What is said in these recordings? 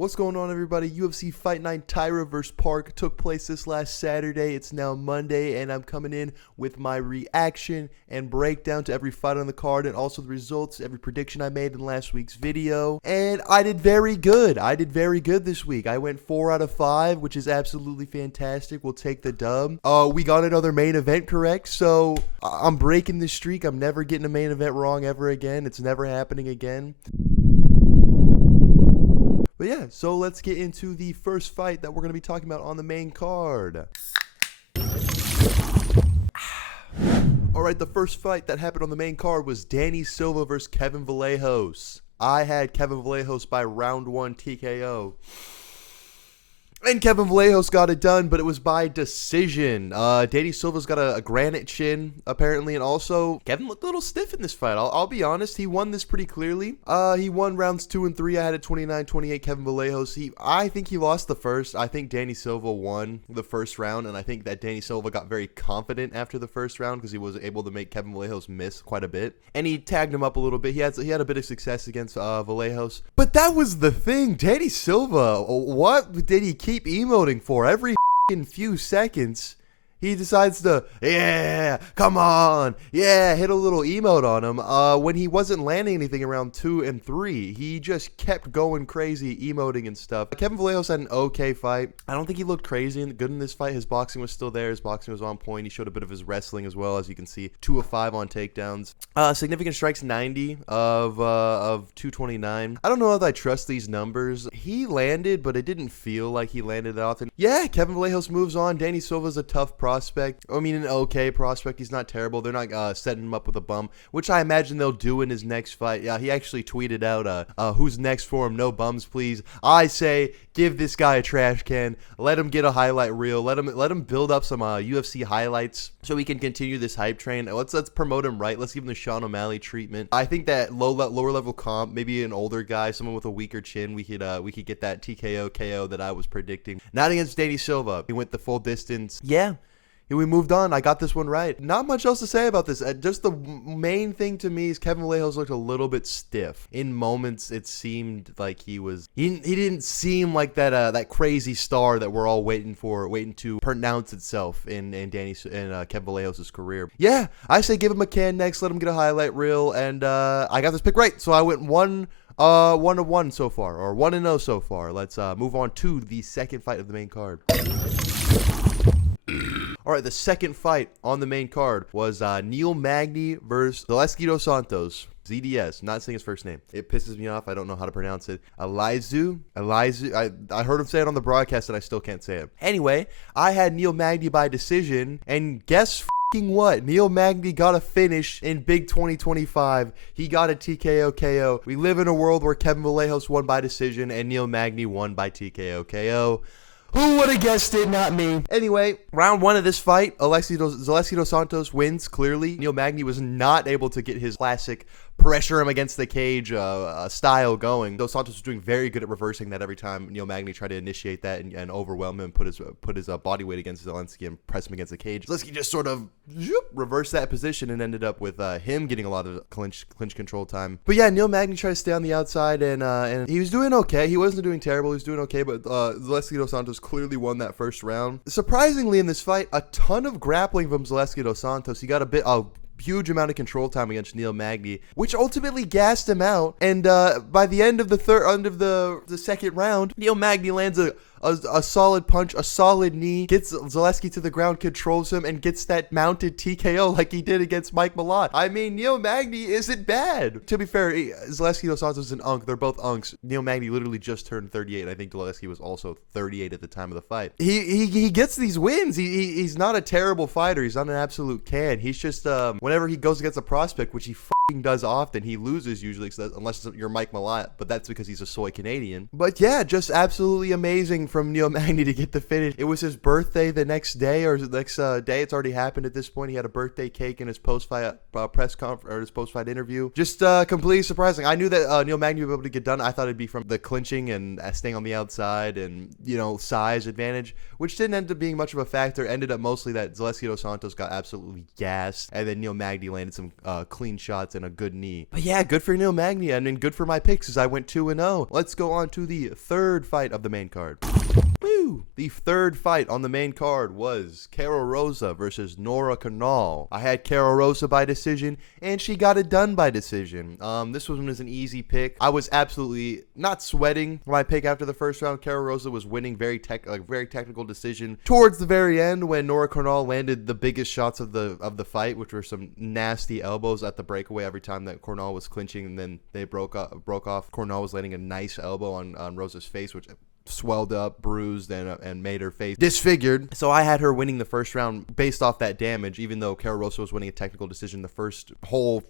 What's going on, everybody? UFC Fight Taira vs. Park took place this last Saturday. It's now Monday, and I'm coming in with my reaction and breakdown to every fight on the card and also the results, every prediction I made in last week's video. And I did very good. This week. I went 4 out of 5, which is absolutely fantastic. We'll take the dub. We got another main event correct, so I'm breaking this streak. I'm never getting a main event wrong ever again. It's never happening again. But yeah, so let's get into the first fight that we're going to be talking about on the main card. Alright, the first fight that happened on the main card was Danny Silva versus Kevin Vallejos. I had Kevin Vallejos by round 1 TKO. And Kevin Vallejos got it done, but it was by decision. Danny Silva's got a granite chin, apparently, and also Kevin looked a little stiff in this fight. I'll be honest, he won this pretty clearly. He won rounds 2 and 3. I had a 29-28 Kevin Vallejos. I think he lost the first. I think Danny Silva won the first round, and I think that Danny Silva got very confident after the first round because he was able to make Kevin Vallejos miss quite a bit. And he tagged him up a little bit. He had a bit of success against Vallejos. But that was the thing. Danny Silva, what did he keep emoting for? Every few seconds he decides to, yeah, come on, yeah, hit a little emote on him. When he wasn't landing anything around 2 and 3, he just kept going crazy, emoting and stuff. Kevin Vallejos had an okay fight. I don't think he looked crazy and good in this fight. His boxing was still there. His boxing was on point. He showed a bit of his wrestling as well, as you can see. 2 of 5 on takedowns. Significant strikes 90 of 229. I don't know if I trust these numbers. He landed, but it didn't feel like he landed that often. Yeah, Kevin Vallejos moves on. Danny Silva's a tough prospect. I mean, an okay prospect. He's not terrible. They're not setting him up with a bum, which I imagine they'll do in his next fight. Yeah, he actually tweeted out, who's next for him? No bums, please. I say, give this guy a trash can. Let him get a highlight reel. Let him build up some UFC highlights so we can continue this hype train. Let's promote him right. Let's give him the Sean O'Malley treatment. I think that lower level comp, maybe an older guy, someone with a weaker chin, we could get that TKO KO that I was predicting. Not against Danny Silva. He went the full distance. Yeah. We moved on. I got this one right. Not much else to say about this. Just the main thing to me is Kevin Vallejos looked a little bit stiff. In moments, it seemed like he didn't seem like that crazy star that we're all waiting to pronounce itself in Kevin Vallejos' career. Yeah, I say give him a can next. Let him get a highlight reel, and I got this pick right. So I went 1-1 so far, or 1-0 so far. Let's move on to the second fight of the main card. All right, the second fight on the main card was Neil Magny versus Zaleski dos Santos. ZDS, not saying his first name. It pisses me off. I don't know how to pronounce it. Elizu. I heard him say it on the broadcast and I still can't say it. Anyway, I had Neil Magny by decision, and guess what? Neil Magny got a finish in Big 2025. He got a TKO KO. We live in a world where Kevin Vallejos won by decision and Neil Magny won by TKO KO. Who would have guessed it? Not me. Anyway, round 1 of this fight, Zaleski dos Santos wins clearly. Neil Magny was not able to get his classic pressure him against the cage style going. Dos Santos was doing very good at reversing that every time Neil Magny tried to initiate that and overwhelm him, put his body weight against Zaleski and press him against the cage. Zaleski just sort of reversed that position and ended up with him getting a lot of clinch control time. But yeah, Neil Magny tried to stay on the outside and he was doing okay. He wasn't doing terrible. He was doing okay, but Zaleski dos Santos clearly won that first round. Surprisingly, in this fight, a ton of grappling from Zaleski dos Santos. He got a huge amount of control time against Neil Magny, which ultimately gassed him out. And by the end of the second round, Neil Magny lands a solid punch, a solid knee, gets Zaleski to the ground, controls him, and gets that mounted TKO like he did against Mike Malott. I mean, Neil Magny isn't bad. To be fair, Zaleski dos Santos is an unk. They're both unks. Neil Magny literally just turned 38. I think Zaleski was also 38 at the time of the fight. He gets these wins. He's not a terrible fighter. He's not an absolute can. He's just whenever he goes against a prospect, which he does often, he loses usually, unless you're Mike Malott, but that's because he's a soy Canadian. But yeah, just absolutely amazing from Neil Magny to get the finish. It was his birthday the next day, or the next day. It's already happened at this point. He had a birthday cake in his post-fight press conference, or his post-fight interview. Just completely surprising. I knew that Neil Magny would be able to get done. I thought it'd be from the clinching and staying on the outside and, size advantage, which didn't end up being much of a factor. Ended up mostly that Zaleski dos Santos got absolutely gassed, and then Neil Magny landed some clean shots and a good knee. But yeah, good for Neil Magny, and good for my picks as I went 2-0. Let's go on to the third fight of the main card. Woo! The third fight on the main card was Karol Rosa versus Nora Kurnal. I had Karol Rosa by decision, and she got it done by decision. This one was an easy pick. I was absolutely not sweating my pick after the first round. Karol Rosa was winning very technical decision towards the very end when Nora Kurnal landed the biggest shots of the fight, which were some nasty elbows at the breakaway every time that Kurnal was clinching, and then they broke off. Kurnal was landing a nice elbow on Rosa's face, which swelled up, bruised, and made her face disfigured. So I had her winning the first round based off that damage, even though Karol Rosa was winning a technical decision the whole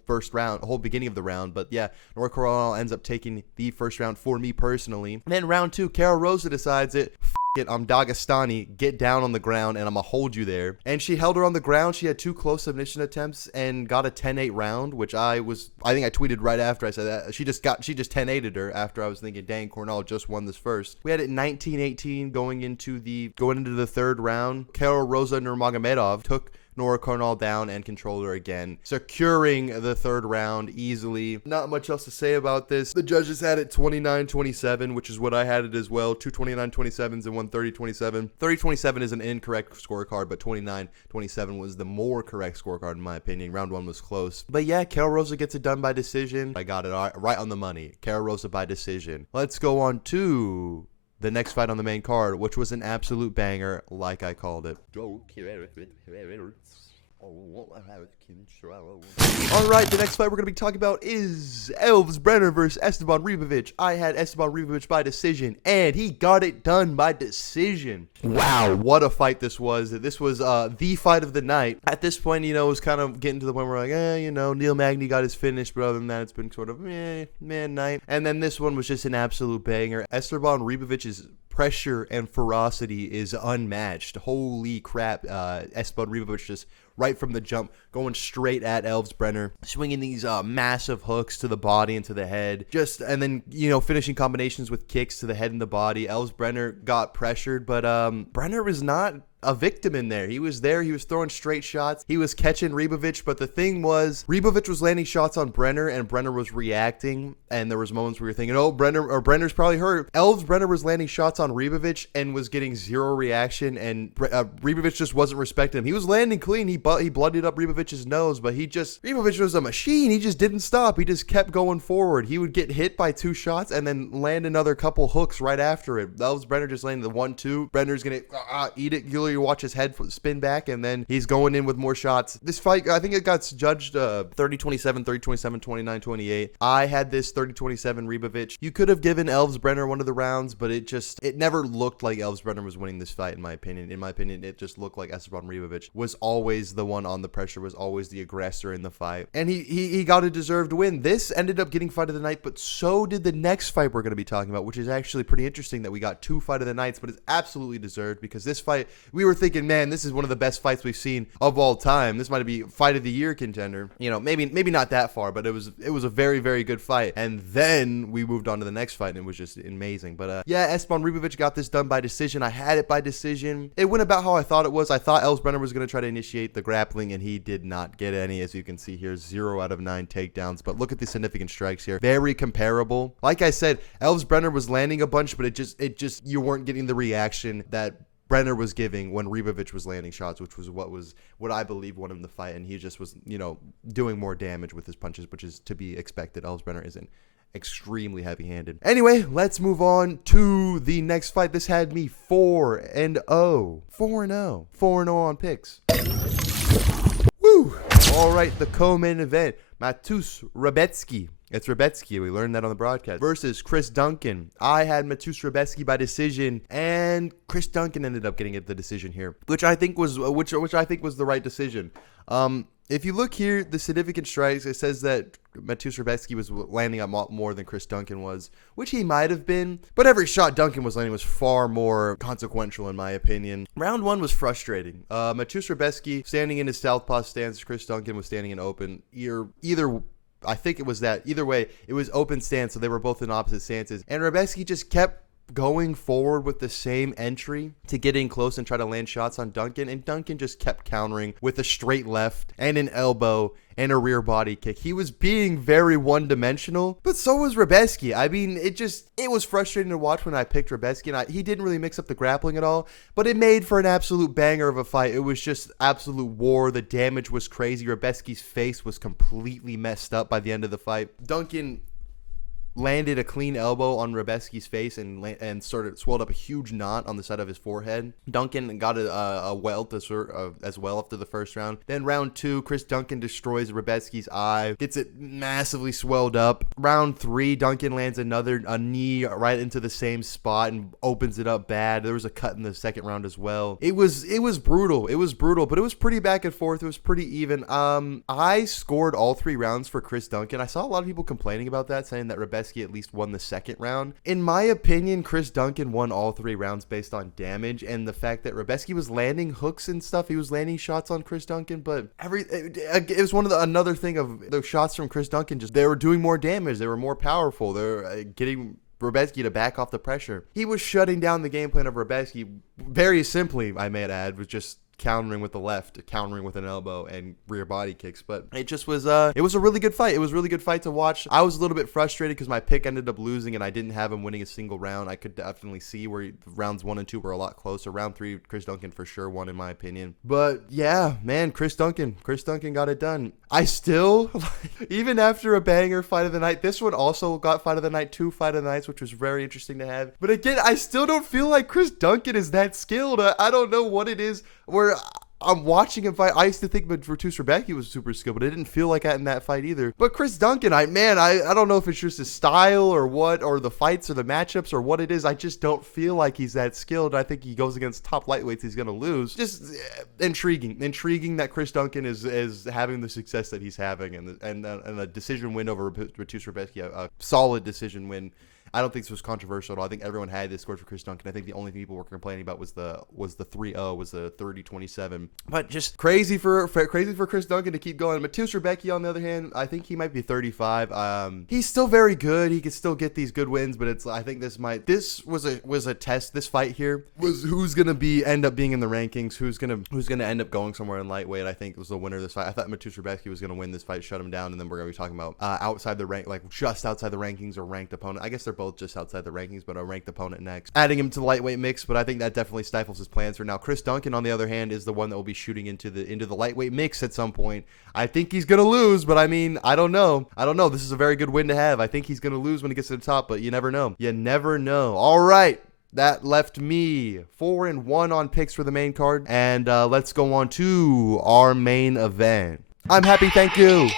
beginning of the round. But yeah, Nora Kurnal ends up taking the first round for me personally. And then round 2, Karol Rosa decides it. I'm Dagestani, get down on the ground, and I'm gonna hold you there. And she held her on the ground. She had 2 close submission attempts and got a 10-8 round, which I think I tweeted right after I said that. She just 10-8'd her after I was thinking, dang, Kurnal just won this first. We had it 19-18 going into the third round. Karol Rosa Nurmagomedov took Nora Kurnal down and controlled her again, securing the third round easily. Not much else to say about this. The judges had it 29-27, which is what I had it as well. 2 29-27s and 1 30-27. 30-27 is an incorrect scorecard, but 29-27 was the more correct scorecard in my opinion. Round 1 was close. But yeah, Karol Rosa gets it done by decision. I got it right on the money. Karol Rosa by decision. Let's go on to the next fight on the main card, which was an absolute banger, like I called it. Alright, the next fight we're going to be talking about is Elves Brenner versus Esteban Ribovic. I had Esteban Ribovic by decision, and he got it done by decision. Wow, what a fight this was. This was the fight of the night. At this point, it was kind of getting to the point where we're like, Neil Magny got his finish, but other than that, it's been sort of man night. And then this one was just an absolute banger. Esteban Ribovic's pressure and ferocity is unmatched. Holy crap. Esteban Ribovic just right from the jump, going straight at Elves Brenner, swinging these massive hooks to the body and to the head, and then finishing combinations with kicks to the head and the body. Elves Brenner got pressured, but Brenner was not a victim in there. He was there. He was throwing straight shots. He was catching Ribovic, but the thing was, Ribovic was landing shots on Brenner, and Brenner was reacting, and there was moments where you're thinking, Brenner's probably hurt. Elves Brenner was landing shots on Ribovic and was getting zero reaction, and Ribovic just wasn't respecting him. He was landing clean. He bloodied up Ribovic's nose, but Ribovic was a machine. He just didn't stop. He just kept going forward. He would get hit by 2 shots and then land another couple hooks right after it. Elves Brenner just landed the 1-2. Brenner's gonna eat it. You watch his head spin back, and then he's going in with more shots. This fight, I think it got judged 30-27, 30-27, 29-28. I had this 30-27 Ribovic. You could have given Elves Brenner one of the rounds, but it never looked like Elves Brenner was winning this fight, in my opinion. In my opinion, it just looked like Esteban Ribovic was always the one on the pressure, was always the aggressor in the fight, and he got a deserved win. This ended up getting fight of the night, but so did the next fight we're going to be talking about, which is actually pretty interesting that we got 2 fight of the nights, but it's absolutely deserved because this fight, we were thinking, man, this is one of the best fights we've seen of all time. This might be fight of the year contender. Maybe not that far, but it was a very, very good fight. And then we moved on to the next fight, and it was just amazing. But yeah, Esteban Ribovic got this done by decision. I had it by decision. It went about how I thought it was. I thought Elves Brenner was going to try to initiate the grappling, and he did not get any. As you can see here, 0 out of 9 takedowns. But look at the significant strikes here. Very comparable. Like I said, Elves Brenner was landing a bunch, but it just you weren't getting the reaction that Brenner was giving when Ribovic was landing shots, which was what I believe won him the fight, and he just was, doing more damage with his punches, which is to be expected. Elves Brenner isn't extremely heavy-handed. Anyway, let's move on to the next fight. This had me 4-0. 4-0 on picks. Woo! All right, the co-main event. Matus Rebetsky It's Rebetsky. We learned that on the broadcast. Versus Chris Duncan. I had Mateusz Rebetsky by decision, and Chris Duncan ended up getting the decision here, which I think was the right decision. If you look here, the significant strikes, it says that Mateusz Rebetsky was landing on more than Chris Duncan was, which he might have been. But every shot Duncan was landing was far more consequential, in my opinion. Round 1 was frustrating. Mateusz Rebetsky standing in his southpaw stance. Chris Duncan was standing in open. I think it was that. Either way, it was open stance, so they were both in opposite stances. And Rebetsky just kept going forward with the same entry to get in close and try to land shots on Duncan, and Duncan just kept countering with a straight left and an elbow and a rear body kick. He was being very one-dimensional, but so was Rebetsky. I mean, it was frustrating to watch when I picked Rebetsky, and he didn't really mix up the grappling at all, but it made for an absolute banger of a fight. It was just absolute war. The damage was crazy. Rebetsky's face was completely messed up by the end of the fight. Duncan landed a clean elbow on Rebetsky's face and swelled up a huge knot on the side of his forehead. Duncan got a welt as well after the first round. Then round 2, Chris Duncan destroys Rebetsky's eye, gets it massively swelled up. Round 3, Duncan lands a knee right into the same spot and opens it up bad. There was a cut in the second round as well. It was brutal. It was brutal, but it was pretty back and forth. It was pretty even. I scored all 3 rounds for Chris Duncan. I saw a lot of people complaining about that, saying that Rebetsky at least won the second round. In my opinion, Chris Duncan won all 3 rounds based on damage and the fact that Rebetsky was landing hooks and stuff. He was landing shots on Chris Duncan, but it was another thing of the shots from Chris Duncan. Just they were doing more damage. They were more powerful. They were getting Rebetsky to back off the pressure. He was shutting down the game plan of Rebetsky very simply, I may add, with just countering with the left, countering with an elbow, and rear body kicks. But it just was it was a really good fight. It was a really good fight to watch. I was a little bit frustrated because my pick ended up losing and I didn't have him winning a single round. I could definitely see where rounds 1 and 2 were a lot closer. Round 3, Chris Duncan for sure won, in my opinion. But yeah, man, Chris Duncan got it done. I still, even after a banger fight of the night, this one also got fight of the night, 2 fight of the nights, which was very interesting to have. But again, I still don't feel like Chris Duncan is that skilled. I don't know what it is where I'm watching him fight. I used to think Mateusz Rebetsky was super skilled, but it didn't feel like that in that fight either. But Chris Duncan, I don't know if it's just his style or what, or the fights or the matchups or what it is. I just don't feel like he's that skilled. I think he goes against top lightweights, he's going to lose. Just intriguing that Chris Duncan is having the success that he's having, and a decision win over Mateusz Rebetsky, a solid decision win. I don't think this was controversial at all. I think everyone had this score for Chris Duncan. I think the only thing people were complaining about was the 3-0, was the 30-27. But just crazy for Chris Duncan to keep going. Mateusz Rebetsky, on the other hand, I think he might be 35. He's still very good. He could still get these good wins, but I think this was a test. This fight here was who's gonna end up being in the rankings, who's gonna end up going somewhere in lightweight. I think was the winner of this fight. I thought Mateusz Rebetsky was gonna win this fight, shut him down, and then we're gonna be talking about outside the rank, like just outside the rankings or ranked opponent. I guess they're both just outside the rankings, but a ranked opponent next. Adding him to the lightweight mix, but I think that definitely stifles his plans for now. Chris Duncan, on the other hand, is the one that will be shooting into the lightweight mix at some point. I think he's gonna lose, but I mean, I don't know. This is a very good win to have. I think he's gonna lose when he gets to the top, but you never know. All right. That left me 4-1 on picks for the main card, and let's go on to our main event. I'm happy, thank you.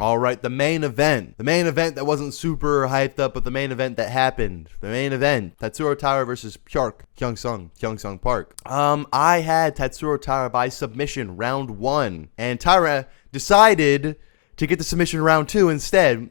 All right, the main event that wasn't super hyped up, but the main event that happened. The main event, Tatsuro Taira versus Hyung Sung Park. I had Tatsuro Taira by submission round 1, and Taira decided to get the submission round 2 instead.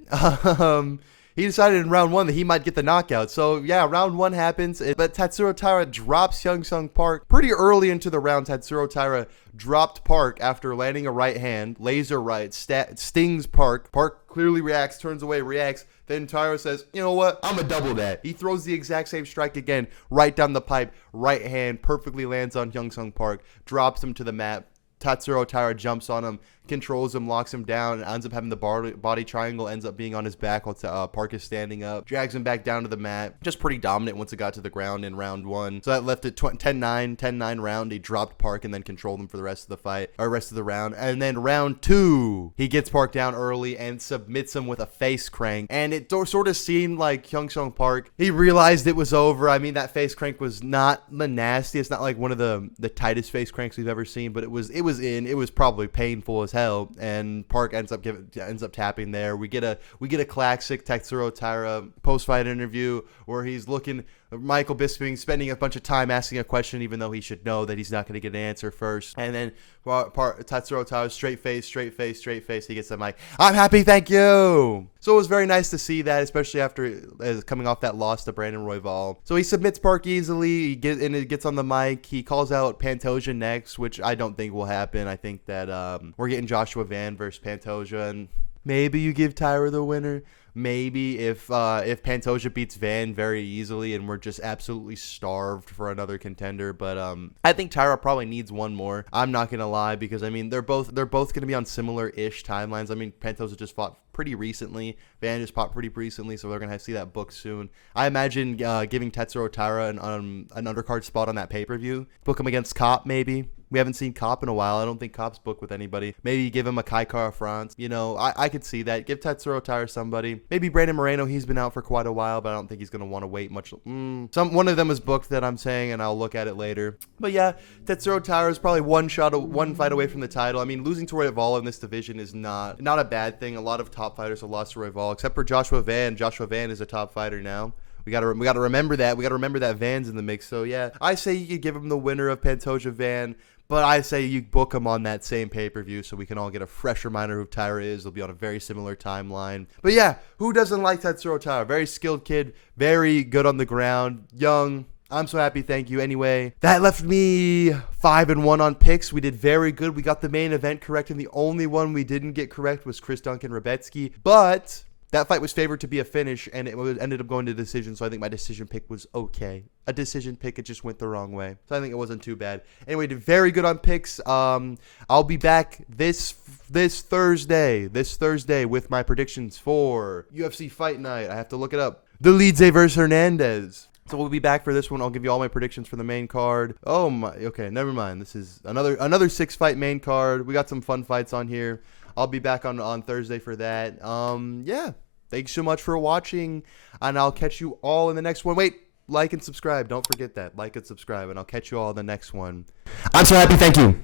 He decided in round 1 that he might get the knockout. So yeah, round 1 happens, but Tatsuro Taira drops Hyung Sung Park pretty early into the round. Tatsuro Taira dropped Park after landing a right hand, laser right, stings Park. Park clearly reacts, turns away, reacts. Then Taira says, you know what, I'm going to double that. He throws the exact same strike again, right down the pipe, right hand, perfectly lands on Hyung Sung Park, drops him to the mat. Tatsuro Taira jumps on him, controls him, locks him down, and ends up having the body triangle, ends up being on his back while Park is standing up, drags him back down to the mat. Just pretty dominant once it got to the ground in round 1. So that left it 10-9 round. He dropped Park and then controlled him for the rest of the fight, or rest of the round. And then round 2, he gets Park down early and submits him with a face crank. And it sort of seemed like Hyung Sung Park, he realized it was over. I mean, that face crank was not the nastiest, not like one of the tightest face cranks we've ever seen, but it was probably painful as hell. hell, and Park ends up tapping there. We get a classic Tatsuro Taira post-fight interview where he's looking Michael Bisping spending a bunch of time asking a question, even though he should know that he's not going to get an answer first. And then Tatsuro Taira, straight face. He gets the mic. I'm happy, thank you. So it was very nice to see that, especially after coming off that loss to Brandon Royval. So he submits Park easily. He gets on the mic. He calls out Pantoja next, which I don't think will happen. I think that we're getting Joshua Van versus Pantoja, and maybe you give Taira the winner. Maybe if Pantoja beats Van very easily and we're just absolutely starved for another contender, but I think Taira probably needs one more. I'm not gonna lie, because I mean they're both gonna be on similar-ish timelines. I mean Pantoja just fought pretty recently, Van just fought pretty recently, so they're gonna see that book soon. I imagine giving Tatsuro Taira an undercard spot on that pay-per-view. Book him against Cop maybe. We haven't seen Cop in a while. I don't think Cop's booked with anybody. Maybe give him a Kai Kara France. You know, I could see that. Give Tatsuro Taira somebody. Maybe Brandon Moreno. He's been out for quite a while, but I don't think he's going to want to wait much. One of them is booked that I'm saying, and I'll look at it later. But yeah, Tatsuro Taira is probably one fight away from the title. I mean, losing to Royval in this division is not a bad thing. A lot of top fighters have lost to Royval, except for Joshua Van. Joshua Van is a top fighter now. We gotta remember that. We gotta remember that Van's in the mix. So yeah, I say you could give him the winner of Pantoja Van. But I say you book him on that same pay-per-view so we can all get a fresh reminder who Taira is. They'll be on a very similar timeline. But yeah, who doesn't like Tatsuro Taira? Very skilled kid, very good on the ground, young. I'm so happy, thank you. Anyway, that left me 5-1 on picks. We did very good. We got the main event correct, and the only one we didn't get correct was Chris Duncan-Rebetsky. But that fight was favored to be a finish, and it ended up going to decision, so I think my decision pick was okay. A decision pick, it just went the wrong way. So I think it wasn't too bad. Anyway, did very good on picks. I'll be back this Thursday with my predictions for UFC Fight Night. I have to look it up. The Lidze versus Hernandez. So we'll be back for this one. I'll give you all my predictions for the main card. Oh my, okay, never mind. This is another 6-fight main card. We got some fun fights on here. I'll be back on Thursday for that. Yeah. Thanks so much for watching, and I'll catch you all in the next one. Wait, like and subscribe. Don't forget that. Like and subscribe, and I'll catch you all in the next one. I'm so happy. Thank you.